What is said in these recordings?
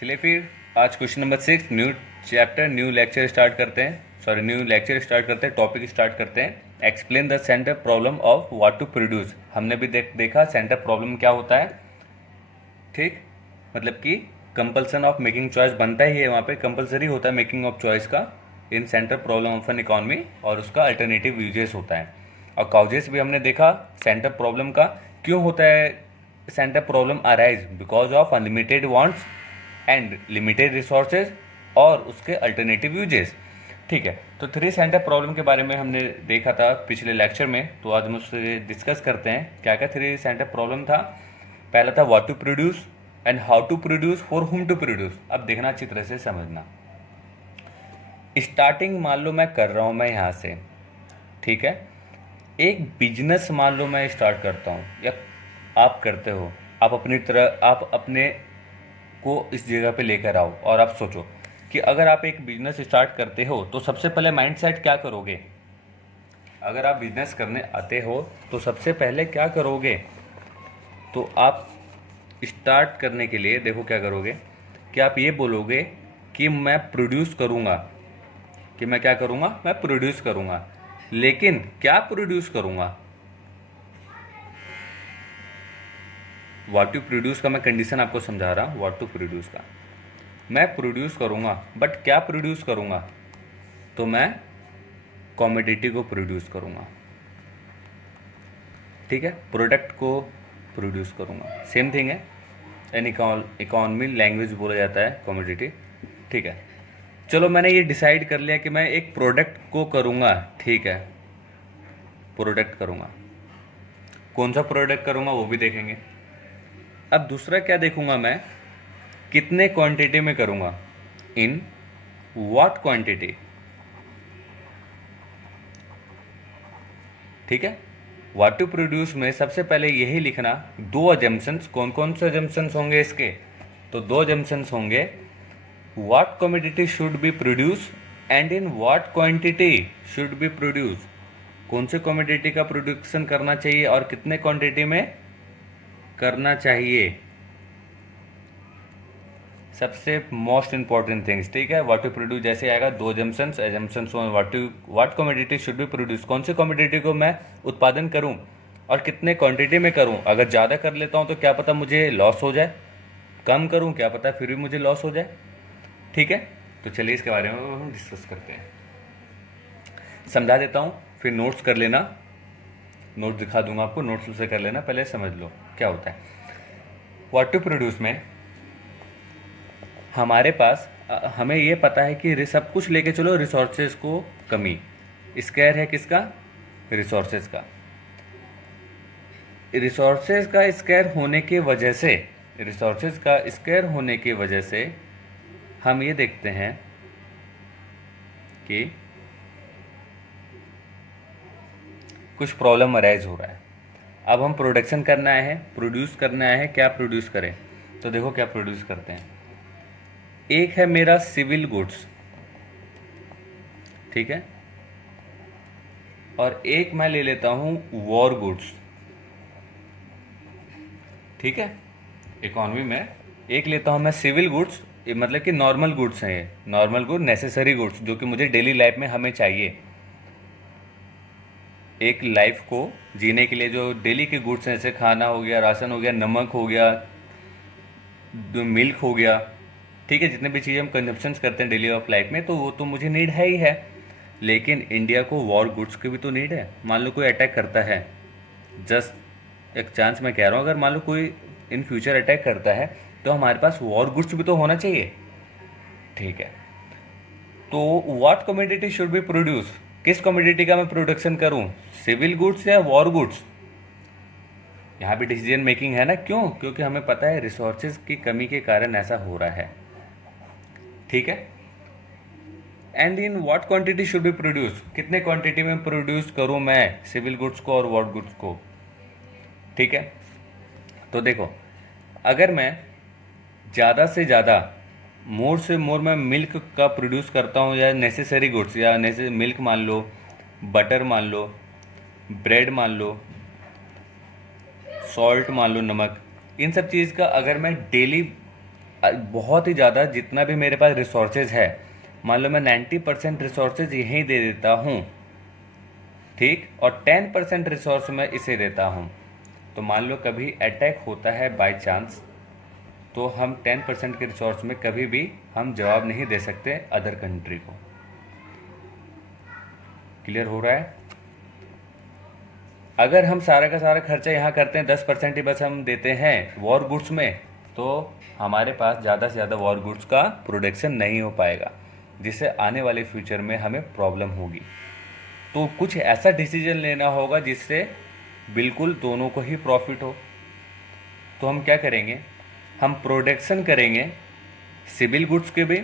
चलिए फिर आज question number 6 new chapter new lecture start करते हैं। टॉपिक स्टार्ट करते हैं। Explain the centre problem of what to produce. हमने भी देखा सेंटर प्रॉब्लम क्या होता है। ठीक, मतलब कि कंपल्सन ऑफ मेकिंग चॉइस बनता ही है, वहाँ पे कंपलसरी होता है मेकिंग ऑफ चॉइस का in centre problem of an economy, और उसका अल्टरनेटिव यूजेस होता है। और काउजेस भी हमने देखा सेंटर प्रॉब्लम का क्यों होता है। Centre problem arise because of unlimited wants and limited resources और उसके अल्टरनेटिव यूजेस। ठीक है, तो थ्री सेंटर प्रॉब्लम के बारे में हमने देखा था पिछले लेक्चर में, तो आज हम उससे डिस्कस करते हैं क्या क्या थ्री सेंटर प्रॉब्लम था। पहला था what to produce and how to produce, for whom to produce. अब देखना अच्छी तरह से समझना। स्टार्टिंग मान लो मैं कर रहा हूँ, मैं यहाँ से, ठीक है, एक बिजनेस मान लो मैं स्टार्ट करता हूँ या आप करते हो, आप अपनी तरह आप अपने को इस जगह पे लेकर आओ और आप सोचो कि अगर आप एक बिजनेस स्टार्ट करते हो तो सबसे पहले माइंडसेट क्या करोगे। अगर आप बिजनेस करने आते हो तो सबसे पहले क्या करोगे, तो आप स्टार्ट करने के लिए देखो क्या करोगे कि आप ये बोलोगे कि मैं प्रोड्यूस करूँगा, कि मैं क्या करूँगा, मैं प्रोड्यूस करूँगा। लेकिन क्या प्रोड्यूस करूँगा, व्हाट टू प्रोड्यूस का मैं कंडीशन आपको समझा रहा हूँ। व्हाट टू प्रोड्यूस का मैं प्रोड्यूस करूँगा, बट क्या प्रोड्यूस करूँगा, तो मैं कॉमोडिटी को प्रोड्यूस करूँगा। ठीक है, प्रोडक्ट को प्रोड्यूस करूँगा, सेम थिंग है। एन इकॉनमी लैंग्वेज बोला जाता है कॉमोडिटी। ठीक है, चलो मैंने ये डिसाइड कर लिया कि मैं एक प्रोडक्ट को करूँगा। ठीक है, प्रोडक्ट करूँगा, कौन सा प्रोडक्ट करूँगा वो भी देखेंगे। अब दूसरा क्या देखूँगा मैं, कितने क्वांटिटी में करूँगा, इन व्हाट क्वांटिटी। ठीक है, व्हाट टू प्रोड्यूस में सबसे पहले यही लिखना, दो अजम्पशंस, कौन कौन से अजम्पशंस होंगे इसके, तो दो अजम्पशंस होंगे, what commodity should be produce and in what quantity should be produce. कौन से कमोडिटी का प्रोडक्शन करना चाहिए और कितने क्वांटिटी में करना चाहिए, सबसे मोस्ट इंपॉर्टेंट थिंग्स। ठीक है, व्हाट टू प्रोड्यूस जैसे आएगा, दो assumptions what commodity should be produce, कौन सी कमोडिटी को मैं उत्पादन करूं और कितने क्वांटिटी में करूं। अगर ज़्यादा कर लेता हूं तो क्या पता मुझे लॉस हो जाए, कम करूं क्या पता फिर भी मुझे लॉस हो जाए। ठीक है, तो चलिए इसके बारे में हम डिस्कस करते हैं। समझा देता हूँ, फिर नोट्स कर लेना, नोट दिखा दूंगा आपको, नोट्स से कर लेना, पहले समझ लो क्या होता है। व्हाट टू प्रोड्यूस में हमारे पास हमें ये पता है कि सब कुछ लेके चलो, रिसोर्सेज को कमी, स्केयर है किसका, रिसोर्सेज का। रिसोर्सेज का स्केयर होने की वजह से, रिसोर्सेज का स्केयर होने की वजह से हम ये देखते हैं कि कुछ प्रॉब्लम अराइज हो रहा है। अब हम प्रोडक्शन करना है, प्रोड्यूस करना है, क्या प्रोड्यूस करें, तो देखो क्या प्रोड्यूस करते हैं। एक है मेरा सिविल गुड्स, ठीक है, और एक मैं ले लेता हूं वॉर गुड्स। ठीक है, इकॉनमी में एक लेता हूं मैं सिविल गुड्स, मतलब कि नॉर्मल गुड्स हैं, ये नॉर्मल गुड, नेसेसरी गुड्स, जो कि मुझे डेली लाइफ में हमें चाहिए। एक लाइफ को जीने के लिए जो डेली के गुड्स हैं, जैसे खाना हो गया, राशन हो गया, नमक हो गया, मिल्क हो गया, ठीक है, जितने भी चीज़ें हम कंजप्शंस करते हैं डेली ऑफ लाइफ में, तो वो तो मुझे नीड है ही है। लेकिन इंडिया को वॉर गुड्स की भी तो नीड है। मान लो कोई अटैक करता है, जस्ट एक चांस मैं कह रहा हूँ, अगर मान लो कोई इन फ्यूचर अटैक करता है तो हमारे पास वॉर गुड्स भी तो होना चाहिए। ठीक है, तो what commodity should be produce, किस कमोडिटी का मैं प्रोडक्शन करूं, सिविल गुड्स या वॉर गुड्स। यहाँ भी डिसीजन मेकिंग है ना, क्यों, क्योंकि हमें पता है रिसोर्सेज की कमी के कारण ऐसा हो रहा है। ठीक है, and in what quantity should be produce, कितने क्वांटिटी में प्रोड्यूस करूं मैं सिविल गुड्स को और वॉर गुड्स को। ठीक है, तो देखो अगर मैं ज़्यादा से ज़्यादा, मोर से मोर मैं मिल्क का प्रोड्यूस करता हूँ, या नेसेसरी गुड्स, या मिल्क मान लो, बटर मान लो, ब्रेड मान लो, सॉल्ट मान लो, नमक, इन सब चीज़ का अगर मैं डेली बहुत ही ज़्यादा जितना भी मेरे पास रिसोर्सेज है, मान लो मैं 90% रिसोर्सेज यहीं दे देता हूँ, ठीक, और 10% रिसोर्स मैं इसे देता हूँ, तो मान लो कभी अटैक होता है बाय चांस, तो हम 10% के रिसोर्स में कभी भी हम जवाब नहीं दे सकते अदर कंट्री को। क्लियर हो रहा है? अगर हम सारा का सारा खर्चा यहाँ करते हैं, 10% ही बस हम देते हैं वॉर गुड्स में, तो हमारे पास ज़्यादा से ज़्यादा वॉर गुड्स का प्रोडक्शन नहीं हो पाएगा, जिससे आने वाले फ्यूचर में हमें प्रॉब्लम होगी। तो कुछ ऐसा डिसीजन लेना होगा जिससे बिल्कुल दोनों को ही प्रॉफिट हो। तो हम क्या करेंगे, हम प्रोडक्शन करेंगे सिविल गुड्स के भी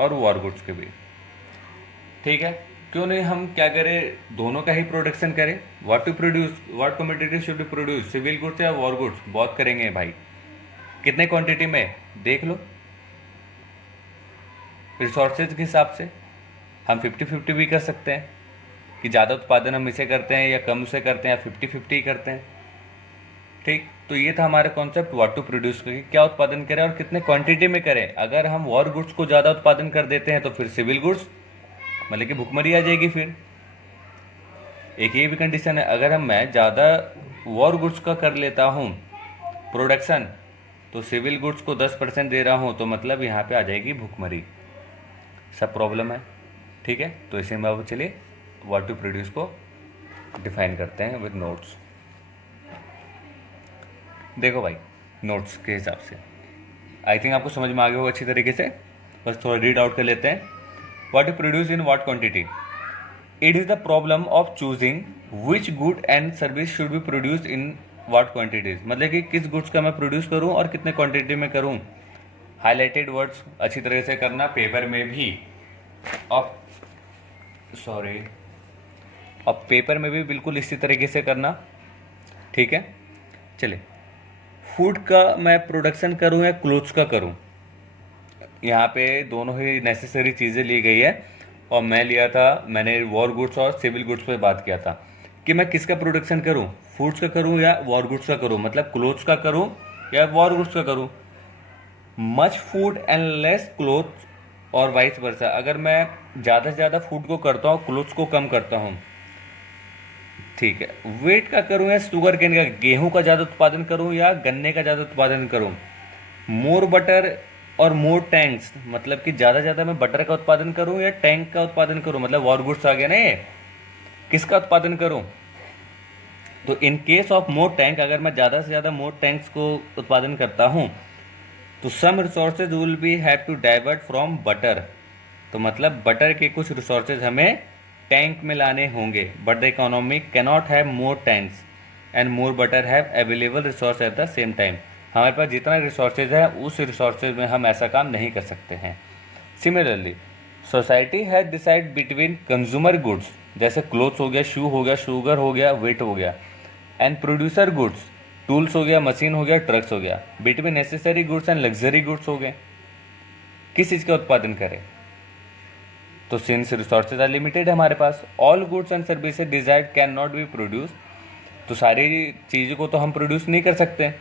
और वॉर गुड्स के भी, ठीक है। क्यों नहीं हम क्या करें, दोनों का ही प्रोडक्शन करें। What to produce, what commodity should be produce, civil goods या वॉर गुड्स, बहुत करेंगे भाई। कितने क्वांटिटी में देख लो, रिसोर्सेज के हिसाब से हम 50-50 भी कर सकते हैं कि ज़्यादा उत्पादन हम इसे करते हैं या कम से करते हैं, या 50-50 ही करते हैं, ठीक। तो ये था हमारा कॉन्सेप्ट, व्हाट टू प्रोड्यूस करके क्या उत्पादन करें और कितने क्वांटिटी में करें। अगर हम वॉर गुड्स को ज़्यादा उत्पादन कर देते हैं तो फिर सिविल गुड्स मतलब कि भुखमरी आ जाएगी। फिर एक ये भी कंडीशन है, अगर मैं ज़्यादा वॉर गुड्स का कर लेता हूँ प्रोडक्शन, तो सिविल गुड्स को 10% दे रहा हूँ, तो मतलब यहाँ पे आ जाएगी भुखमरी। सब प्रॉब्लम है, ठीक है। तो इसे में अब चलिए व्हाट टू प्रोड्यूस को डिफाइन करते हैं विद नोट्स। देखो भाई, नोट्स के हिसाब से आई थिंक आपको समझ में आ गया होगा अच्छी तरीके से, बस थोड़ा रीड आउट कर लेते हैं। What to produce in what quantity, it is the problem of choosing which good and service should be produce in what quantities, मतलब कि किस गुड्स का मैं प्रोड्यूस करूं और कितने क्वांटिटी में करूं। हाईलाइटेड वर्ड्स अच्छी तरह से करना पेपर में भी, और पेपर में भी बिल्कुल इसी तरीके से करना, ठीक है। चलिए, फूड का मैं प्रोडक्शन करूं या क्लोथ्स का करूं, यहाँ पे दोनों ही नेसेसरी चीज़ें ली गई है, और मैंने वॉर गुड्स और सिविल गुड्स पे बात किया था कि मैं किसका प्रोडक्शन करूं, फूड्स का करूं या वॉर गुड्स का करूं, मतलब क्लोथ्स का करूं या वॉर गुड्स का करूं। Much food and less clothes और वाइस वर्सा, अगर मैं ज़्यादा से ज़्यादा फूड को करता हूँ, क्लोथ्स को कम करता हूँ, ठीक है। वेट का करूँ या शुगर केन का, गेहूं का ज़्यादा उत्पादन करूँ या गन्ने का ज़्यादा उत्पादन करूँ। मोर बटर और मोर टैंक्स, मतलब कि ज़्यादा से ज़्यादा मैं बटर का उत्पादन करूँ या टैंक का उत्पादन करूँ, मतलब वॉर गुड्स आ गया ना ये, किसका उत्पादन करूँ। तो इन केस ऑफ मोर टैंक, अगर मैं ज़्यादा से ज़्यादा मोर टैंक्स को उत्पादन करता हूँ, तो some resources will be have to divert from butter, तो मतलब बटर के कुछ रिसोर्सेज हमें टैंक में लाने होंगे, but the economy cannot have more tanks and more butter have available resource at the same time. हमारे पास जितना रिसोर्सेज है उस रिसोर्सेज में हम ऐसा काम नहीं कर सकते हैं। Similarly society has decide between consumer goods, जैसे क्लोथ्स हो गया, शू हो गया, शुगर हो गया, वेट हो गया, एंड प्रोड्यूसर गुड्स, टूल्स हो गया, मशीन हो गया, ट्रक्स हो गया, between necessary goods and luxury goods हो गए। किस चीज़ का उत्पादन करें, तो सिंस रिसोर्सेज आर लिमिटेड है हमारे पास, all goods and services desired can not be produce, तो सारी चीज़ों को तो हम प्रोड्यूस नहीं कर सकते।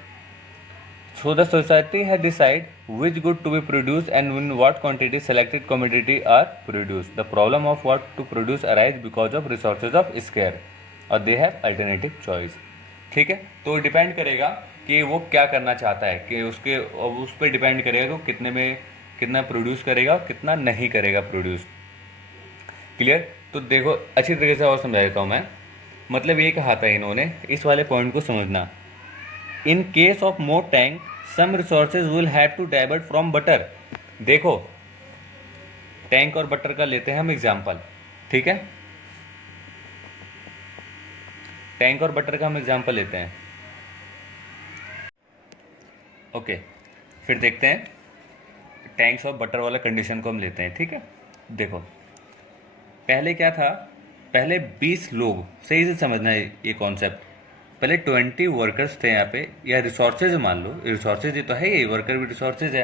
So the society has decided which good to be produced and in what quantity selected commodity are produced. The problem of what to produce arise because of resources of scarce और they have alternative choice। ठीक है, तो depend करेगा कि वो क्या करना चाहता है, कि उसके उस पर डिपेंड करेगा कि कितने में कितना प्रोड्यूस करेगा और कितना नहीं करेगा प्रोड्यूस। क्लियर? तो देखो अच्छी तरीके से और समझा देता हूँ मैं। मतलब ये कहा था इन्होंने, इस वाले पॉइंट को समझना, in case of more tank some resources will have to divert from butter. देखो टैंक और बटर का लेते हैं हम एग्जाम्पल, ठीक है, टैंक और बटर का हम एग्जाम्पल लेते हैं। ओके, फिर देखते हैं टैंक्स और बटर वाला कंडीशन को हम लेते हैं, ठीक है। देखो पहले क्या था, पहले 20 लोग, सही से समझना है ये कॉन्सेप्ट, पहले 20 वर्कर्स थे यहाँ पे, या रिसोर्सेज मान लो, रिसोर्सेज ये तो है, ये वर्कर भी रिसोर्सेज है,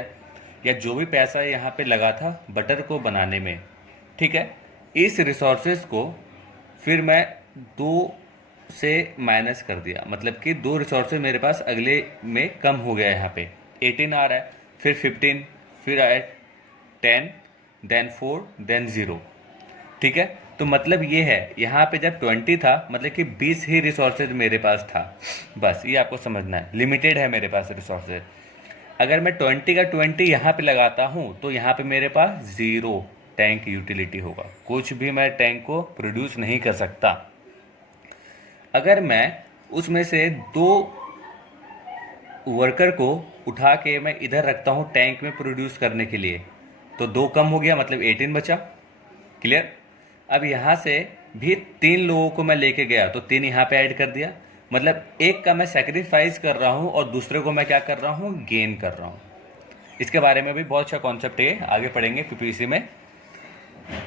या जो भी पैसा यहाँ पे लगा था बटर को बनाने में, ठीक है, इस रिसोर्सेज को फिर मैं 2 से माइनस कर दिया, मतलब कि 2 रिसोर्सेज मेरे पास अगले में कम हो गया, यहाँ पे 18 आ रहा है, फिर 15, फिर आए 10, देन 4, देन 0। ठीक है, तो मतलब ये है यहाँ पे जब 20 था मतलब कि 20 ही रिसोर्सेज मेरे पास था। बस ये आपको समझना है, लिमिटेड है मेरे पास रिसोर्सेज। अगर मैं 20 का 20 यहाँ पे लगाता हूँ तो यहाँ पे मेरे पास 0 टैंक यूटिलिटी होगा, कुछ भी मैं टैंक को प्रोड्यूस नहीं कर सकता। अगर मैं उसमें से 2 वर्कर को उठा के मैं इधर रखता हूँ टैंक में प्रोड्यूस करने के लिए, तो 2 कम हो गया, मतलब 18 बचा। क्लियर। अब यहाँ से भी 3 लोगों को मैं लेके गया तो 3 यहाँ पे ऐड कर दिया, मतलब एक का मैं सेक्रीफाइस कर रहा हूँ और दूसरे को मैं क्या कर रहा हूँ, गेन कर रहा हूँ। इसके बारे में भी बहुत अच्छा कॉन्सेप्ट है, आगे पढ़ेंगे पीपीसी में।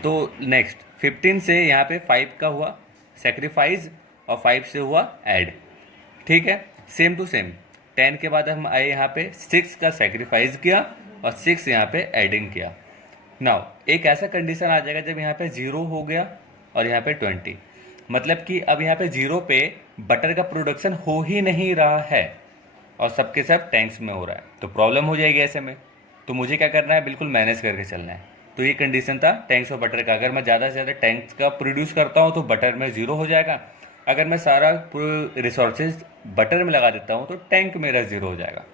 तो नेक्स्ट 15 से यहाँ पे 5 का हुआ सेक्रीफाइस और 5 से हुआ ऐड। ठीक है, सेम टू सेम 10 के बाद हम आए यहाँ पे 6 का सेक्रीफाइस किया और 6 यहाँ पे एडिंग किया। नाउ एक ऐसा कंडीशन आ जाएगा जब यहाँ पे 0 हो गया और यहाँ पे 20, मतलब कि अब यहाँ पे 0 पे बटर का प्रोडक्शन हो ही नहीं रहा है और सबके सब टैंक्स में हो रहा है, तो प्रॉब्लम हो जाएगी ऐसे में। तो मुझे क्या करना है, बिल्कुल मैनेज करके चलना है। तो ये कंडीशन था टैंक्स और बटर का। अगर मैं ज़्यादा से ज़्यादा टैंक्स का प्रोड्यूस करता हूँ तो बटर में 0 हो जाएगा, अगर मैं सारा रिसोर्सेज बटर में लगा देता हूँ तो टैंक मेरा 0 हो जाएगा।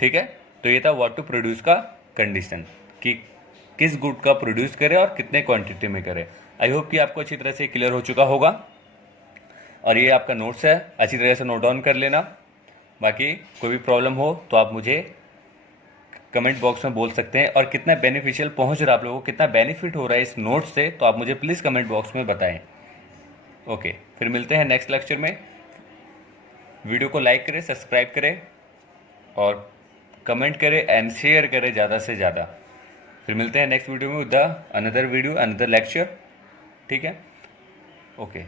ठीक है, तो ये था व्हाट टू प्रोड्यूस का कंडीशन, कि किस गुड का प्रोड्यूस करे और कितने क्वांटिटी में करे। आई होप कि आपको अच्छी तरह से क्लियर हो चुका होगा, और ये आपका नोट्स है, अच्छी तरह से नोट डाउन कर लेना। बाकी कोई भी प्रॉब्लम हो तो आप मुझे कमेंट बॉक्स में बोल सकते हैं, और कितना बेनिफिशियल पहुंच रहा है आप लोगों को, कितना बेनिफिट हो रहा है इस नोट से, तो आप मुझे प्लीज़ कमेंट बॉक्स में बताएं। ओके, फिर मिलते हैं नेक्स्ट लेक्चर में। वीडियो को लाइक करें, सब्सक्राइब करें और कमेंट करें एंड शेयर करें ज़्यादा से ज़्यादा। फिर मिलते हैं नेक्स्ट वीडियो में with another video, another lecture. ठीक है, ओके।